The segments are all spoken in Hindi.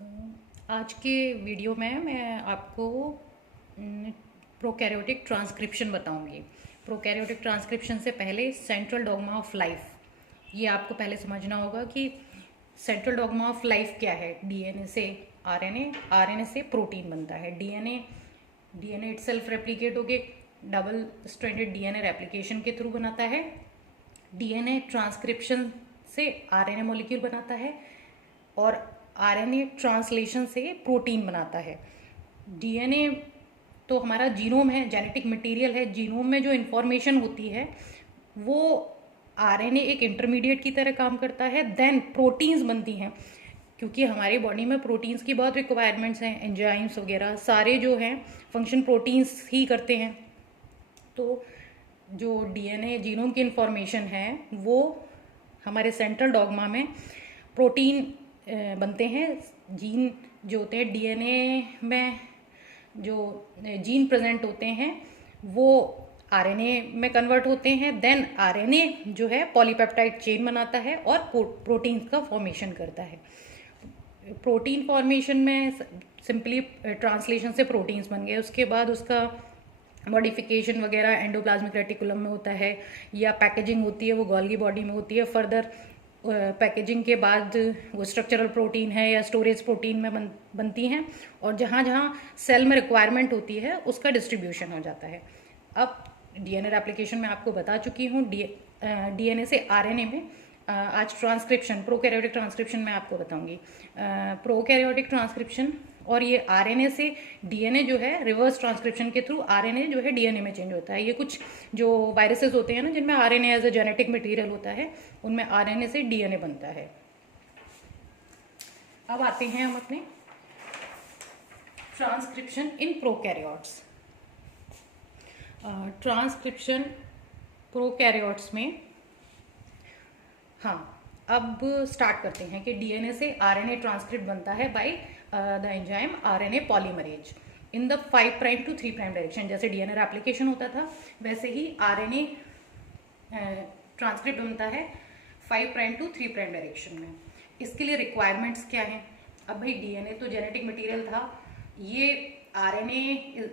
आज के वीडियो में मैं आपको प्रोकैरियोटिक ट्रांसक्रिप्शन बताऊंगी। प्रोकैरियोटिक ट्रांसक्रिप्शन से पहले सेंट्रल डॉग्मा ऑफ लाइफ ये आपको पहले समझना होगा कि सेंट्रल डॉग्मा ऑफ लाइफ क्या है। डीएनए से आरएनए, आरएनए से प्रोटीन बनता है। डीएनए इटसेल्फ रेप्लिकेट होके डबल स्ट्रैंडेड डीएनए रेप्लिकेशन के थ्रू बनाता है। डीएनए ट्रांसक्रिप्शन से आरएनए मॉलिक्यूल बनाता है और आरएनए ट्रांसलेशन से प्रोटीन बनाता है। डीएनए तो हमारा जीनोम है, जेनेटिक मटेरियल है। जीनोम में जो इन्फॉर्मेशन होती है वो आरएनए एक इंटरमीडिएट की तरह काम करता है। देन प्रोटीन्स बनती हैं, क्योंकि हमारी बॉडी में प्रोटीन्स की बहुत रिक्वायरमेंट्स हैं। एंजाइम्स वगैरह सारे जो हैं फंक्शन प्रोटीन्स ही करते हैं। तो जो डीएनए जीनोम की इन्फॉर्मेशन है वो हमारे सेंट्रल डॉग्मा में प्रोटीन बनते हैं। जीन जो होते हैं डीएनए में, जो जीन प्रेजेंट होते हैं वो आरएनए में कन्वर्ट होते हैं। देन आरएनए जो है पॉलीपेप्टाइड चेन बनाता है और प्रोटीन्स का फॉर्मेशन करता है। प्रोटीन फॉर्मेशन में सिंपली ट्रांसलेशन से प्रोटीन्स बन गए, उसके बाद उसका मॉडिफिकेशन वगैरह एंडोप्लाज्मिक रेटिकुलम में होता है या पैकेजिंग होती है वो गोल्गी बॉडी में होती है। फर्दर पैकेजिंग के बाद वो स्ट्रक्चरल प्रोटीन है या स्टोरेज प्रोटीन में बनती हैं और जहाँ जहाँ सेल में रिक्वायरमेंट होती है उसका डिस्ट्रीब्यूशन हो जाता है। अब डीएनए रेप्लिकेशन में आपको बता चुकी हूँ। डीएनए से आरएनए में आज ट्रांसक्रिप्शन, प्रोकैरियोटिक ट्रांसक्रिप्शन मैं आपको बताऊंगी। प्रोकैरियोटिक ट्रांसक्रिप्शन और ये आरएनए से डीएनए जो है रिवर्स ट्रांसक्रिप्शन के थ्रू आरएनए जो है डीएनए में चेंज होता है। ये कुछ जो वायरसेस होते हैं ना जिनमें RNA as a genetic material होता है, उनमें आरएनए से डीएनए बनता है। अब आते हैं हम अपने transcription in prokaryotes. Transcription prokaryotes में हाँ, अब स्टार्ट करते हैं कि डीएनए से आरएनए ट्रांसक्रिप्ट बनता है by the enzyme RNA polymerase in the 5 prime to 3 prime direction. जैसे डीएनए रेप्लिकेशन होता था वैसे ही आरएनए ट्रांसक्रिप्ट बनता है 5 प्राइम टू 3 प्राइम डायरेक्शन में। इसके लिए रिक्वायरमेंट्स क्या हैं? अब भाई डीएनए तो जेनेटिक मटेरियल था, ये आरएनए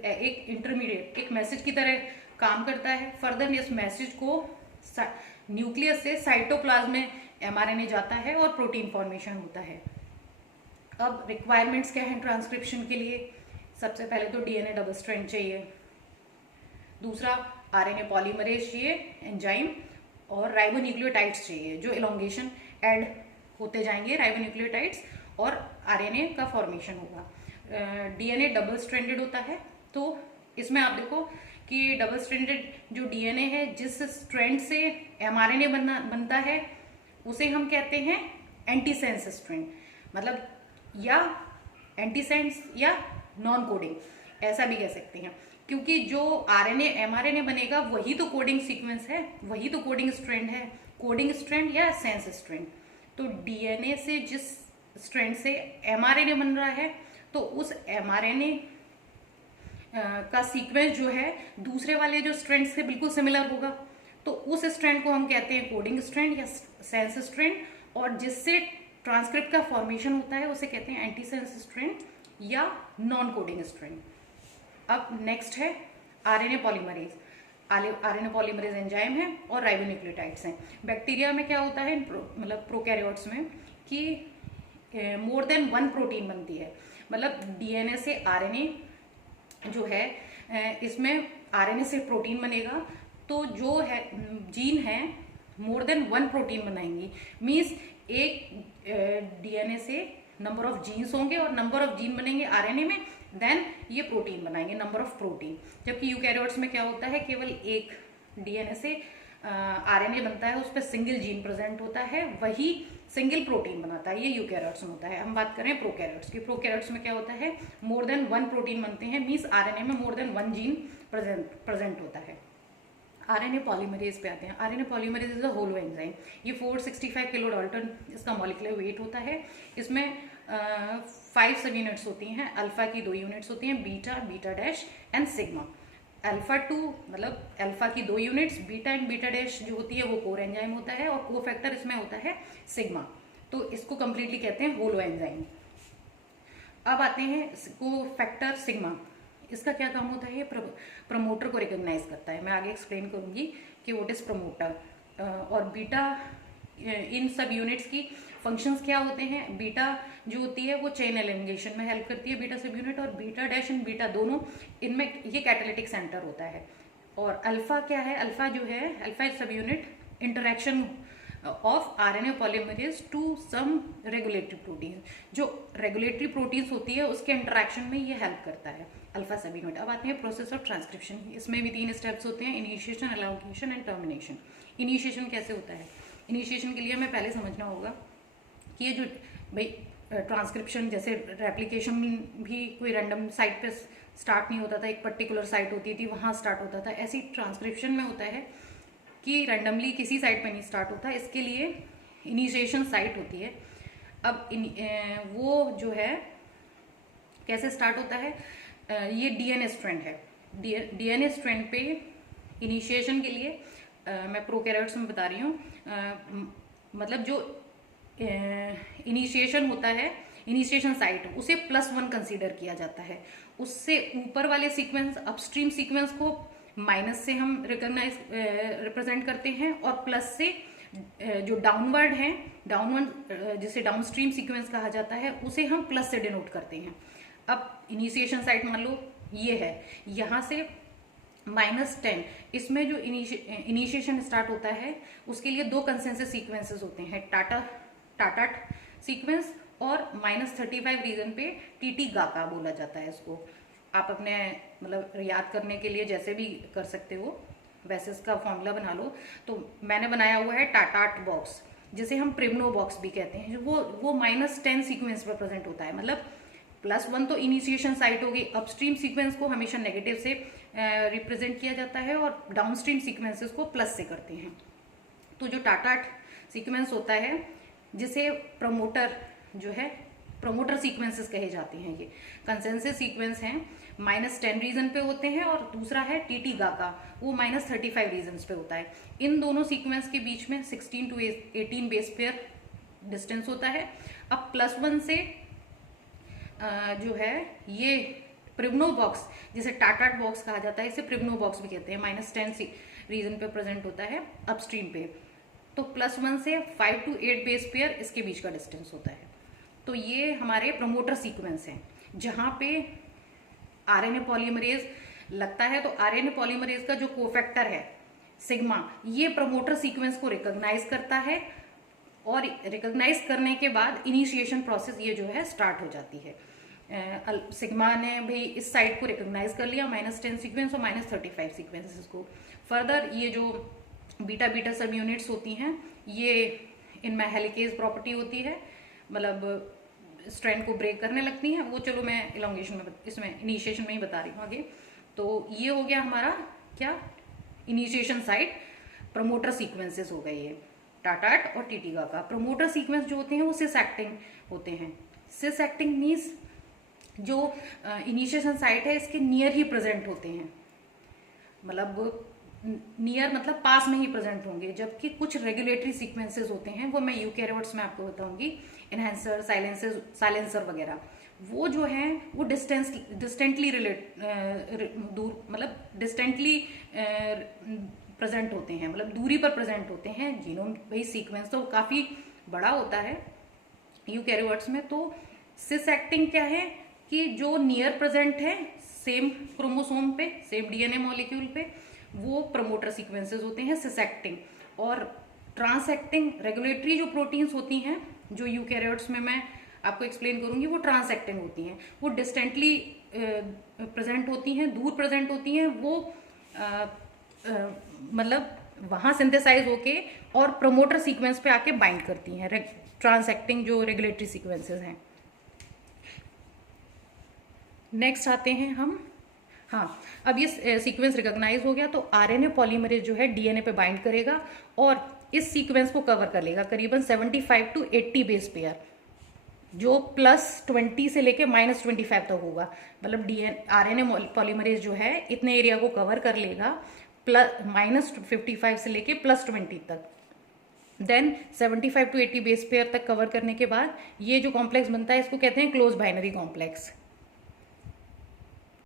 एक इंटरमीडिएट, एक मैसेज की तरह काम करता है। फर्दर इस मैसेज को न्यूक्लियस से साइटोप्लाज्म में एमआरएनए जाता है और प्रोटीन फॉर्मेशन होता है। अब रिक्वायरमेंट्स क्या हैं ट्रांसक्रिप्शन के लिए? सबसे पहले तो डीएनए डबल स्ट्रैंड चाहिए, दूसरा आरएनए पॉलीमरेज चाहिए एंजाइम, और राइबोन्यूक्लियोटाइड्स चाहिए जो इलोंगेशन ऐड होते जाएंगे राइबोन्यूक्लियोटाइड्स और आरएनए का फॉर्मेशन होगा। डीएनए डबल स्ट्रैंडेड होता है, तो इसमें आप देखो कि डबल स्ट्रैंडेड जो डीएनए है, जिस स्ट्रैंड से एमआरएनए बनता है उसे हम कहते हैं एंटीसेंस स्ट्रैंड, मतलब या एंटीसेंस या नॉन कोडिंग, ऐसा भी कह सकते हैं। क्योंकि जो आरएनए एमआरएनए बनेगा वही तो कोडिंग सीक्वेंस है, वही तो कोडिंग स्ट्रैंड है, कोडिंग स्ट्रैंड या सेंस स्ट्रैंड। तो डीएनए से जिस स्ट्रैंड से एमआरएनए बन रहा है तो उस एमआरएनए का सीक्वेंस जो है दूसरे वाले जो स्ट्रैंड से बिल्कुल सिमिलर होगा, तो उस स्ट्रैंड को हम कहते हैं कोडिंग स्ट्रैंड या सेंस स्ट्रैंड, और जिससे ट्रांसक्रिप्ट का फॉर्मेशन होता है उसे कहते हैं एंटीसेंस स्ट्रैंड या नॉन कोडिंग स्ट्रैंड। अब नेक्स्ट है RNA polymerase. RNA polymerase enzyme है और राइबोन्यूक्लियोटाइड्स हैं। बैक्टीरिया में क्या होता है, मतलब प्रोकैरियोट्स में, कि मोर देन 1 प्रोटीन बनती है। मतलब डीएनए से आरएनए जो है, इसमें आरएनए से प्रोटीन बनेगा, तो जो है जीन है मोर देन 1 प्रोटीन बनाएंगी। मीन्स एक डीएनए से नंबर ऑफ जीन्स होंगे और नंबर ऑफ जीन बनेंगे आरएनए में, देन ये प्रोटीन बनाएंगे, नंबर ऑफ प्रोटीन। जबकि यूकैरियोट्स में क्या होता है, केवल एक डीएनए से आरएनए बनता है, उस पर सिंगल जीन प्रेजेंट होता है, वही सिंगल प्रोटीन बनाता है। ये यूकैरियोट्स में होता है। हम बात करें प्रोकैरियोट्स की। प्रोकैरियोट्स में क्या होता है, मोर देन 1 प्रोटीन बनते हैं, मीन्स आरएनए में मोर देन 1 जीन प्रेजेंट होता है। आरएनए पॉलीमरेज पे आते हैं। RNA polymerase is a holo enzyme. ये 465 किलो डाल्टन इसका मॉलिक्यूलर वेट होता है। इसमें 5 सब यूनिट्स होती हैं। अल्फा की 2 यूनिट्स होती हैं, beta, beta dash and sigma. Alpha 2 मतलब अल्फा की 2 units, beta and beta dash जो होती है वो कोर एंजाइम होता है, और को फैक्टर इसमें होता है सिग्मा। तो इसको कंप्लीटली कहते हैं होलो एंजाइम। अब आते हैं को फैक्टर सिग्मा। इसका क्या काम होता है? ये प्रमोटर को रिकॉग्नाइज करता है। मैं आगे एक्सप्लेन करूंगी कि व्हाट इज प्रमोटर। और बीटा, इन सब यूनिट्स की फंक्शंस क्या होते हैं? बीटा जो होती है वो चेन एलिमिनेशन में हेल्प करती है, बीटा सब यूनिट, और बीटा डैश एंड बीटा दोनों इनमें ये कैटालिटिक सेंटर होता है। और अल्फा क्या है? अल्फा जो है, alpha sub unit interaction of RNA polymerase to some regulatory protein. जो रेगुलेटरी प्रोटीन्स होती है उसके इंटरेक्शन में ये हेल्प करता है अल्फा सब यूनिट। अब आते हैं प्रोसेस ऑफ ट्रांसक्रिप्शन। इसमें भी 3 स्टेप्स होते हैं, initiation, allocation and termination. Initiation कैसे होता है? इनिशिएशन के लिए हमें पहले समझना होगा कि ये जो भाई ट्रांसक्रिप्शन, जैसे रेप्लिकेशन भी कोई रैंडम साइट पे स्टार्ट नहीं होता था, एक पर्टिकुलर साइट होती थी वहाँ स्टार्ट होता था। ऐसी ट्रांसक्रिप्शन में होता है कि रैंडमली किसी साइट पे नहीं स्टार्ट होता, इसके लिए इनिशिएशन साइट होती है। अब वो जो है कैसे स्टार्ट होता है? ये डीएनए स्ट्रैंड है। डीएनए स्ट्रैंड पे इनिशिएशन के लिए मैं प्रोकैरियोट्स में बता रही हूँ, मतलब जो इनिशिएशन होता है, इनिशिएशन साइट, उसे +1 कंसीडर किया जाता है। उससे ऊपर वाले सीक्वेंस, अपस्ट्रीम सीक्वेंस को माइनस से हम रिप्रेजेंट करते हैं, और प्लस से जो डाउनवर्ड है, डाउनवर्ड जिसे डाउनस्ट्रीम सीक्वेंस कहा जाता है, उसे हम प्लस से डिनोट करते हैं। अब इनिशिएशन साइट मान लो ये है, यहाँ से -10, इसमें जो इनिशिएशन स्टार्ट होता है उसके लिए 2 कंसेंसस सीक्वेंसेस होते हैं, टाटा सीक्वेंस और -35 रीजन पे टीटी गाका बोला जाता है इसको। आप अपने मतलब याद करने के लिए जैसे भी कर सकते हो, वैसे इसका फॉर्मूला बना लो। तो मैंने बनाया हुआ है टाटाट बॉक्स, जिसे हम प्रिमनो बॉक्स भी कहते हैं। वो -10 सीक्वेंस पर प्रेजेंट होता है, मतलब +1 तो इनिशिएशन साइट होगी। अपस्ट्रीम सीक्वेंस को हमेशा नेगेटिव से रिप्रेजेंट किया जाता है और डाउनस्ट्रीम सीक्वेंसेस को प्लस से करते हैं। तो जो टाटाट सीक्वेंस होता है, जिसे प्रमोटर जो है, प्रमोटर सीक्वेंसेस कहे जाते हैं, ये कंसेंसस सीक्वेंस हैं, -10 रीजन पे होते हैं, और दूसरा है टीटी गाका, वो -35 रीजन पे होता है। इन दोनों सीक्वेंस के बीच में 16 to 18 बेस पेयर डिस्टेंस होता है। अब +1 से जो है ये प्रिमनो बॉक्स, जिसे टाटाट बॉक्स कहा जाता है, इसे प्रिमनो बॉक्स भी कहते हैं, -10 रीजन पे प्रेजेंट होता है अपस्ट्रीम पे। तो +1 से 5 to 8 बेस पेयर इसके बीच का डिस्टेंस होता है। तो ये हमारे प्रमोटर सीक्वेंस हैं, जहाँ पे आरएनए पॉलीमरेज लगता है। तो आरएनए पॉलीमरेज का जो कोफैक्टर है सिग्मा, ये प्रमोटर सीक्वेंस को रिकॉग्नाइज करता है, और रिकॉग्नाइज करने के बाद इनिशिएशन प्रोसेस ये जो है स्टार्ट हो जाती है। सिग्मा ने भी इस साइड को रिकॉग्नाइज कर लिया, -10 सीक्वेंस और -35 सीक्वेंसेस को। फर्दर ये जो बीटा सब यूनिट्स होती हैं, ये इनमें हेलिकेज प्रॉपर्टी होती है, मतलब स्ट्रैंड को ब्रेक करने लगती हैं। वो चलो मैं इलोंगेशन में, इसमें इनिशिएशन में ही बता रही हूँ आगे। तो ये हो गया हमारा क्या, इनिशिएशन साइट, प्रमोटर सीक्वेंसेस हो गए ये टाटाट और टीटीगा का। प्रमोटर सीक्वेंस जो होते हैं वो सिस एक्टिंग होते हैं। सिस एक्टिंग मीन्स जो इनिशिएशन साइट है इसके नियर ही प्रेजेंट होते हैं, मतलब नियर मतलब पास में ही प्रेजेंट होंगे। जबकि कुछ रेगुलेटरी सीक्वेंसेस होते हैं, वो मैं यूकैरियोट्स में आपको बताऊंगी, एनहांसर, साइलेंसर वगैरह, वो जो है वो डिस्टेंटली दूर, मतलब डिस्टेंटली प्रेजेंट होते हैं, मतलब दूरी पर प्रेजेंट होते हैं। जीनोम भाई सीक्वेंस तो काफी बड़ा होता है यूकैरियोट्स में। तो सिस एक्टिंग क्या है कि जो नियर प्रेजेंट है सेम क्रोमोसोम पे, सेम डीएनए मॉलिक्यूल पे, वो प्रमोटर सीक्वेंसेस होते हैं सिस एक्टिंग। और ट्रांस एक्टिंग रेगुलेटरी जो प्रोटीन्स होती हैं, जो यूकैरियोट्स में मैं आपको एक्सप्लेन करूंगी, वो ट्रांस एक्टिंग होती हैं। वो डिस्टेंटली प्रेजेंट होती हैं, दूर प्रेजेंट होती हैं। वो मतलब वहां सिंथेसाइज होके और प्रमोटर सीक्वेंस पे आके बाइंड करती हैं, ट्रांस एक्टिंग जो रेगुलेटरी सीक्वेंसेस हैं। नेक्स्ट आते हैं हम, हाँ, अब ये सीक्वेंस रिकॉग्नाइज हो गया तो आरएनए पॉलीमरेज जो है डीएनए पे बाइंड करेगा और इस सीक्वेंस को कवर कर लेगा करीबन 75 to 80 बेस पेयर, जो +20 से लेके -25 तक होगा। मतलब आरएनए पॉलीमरेज जो है इतने एरिया को कवर कर लेगा, -55 से लेके +20 तक। देन 75 to 80 बेस पेयर तक कवर करने के बाद ये जो कॉम्प्लेक्स बनता है इसको कहते हैं क्लोज बाइनरी कॉम्प्लेक्स।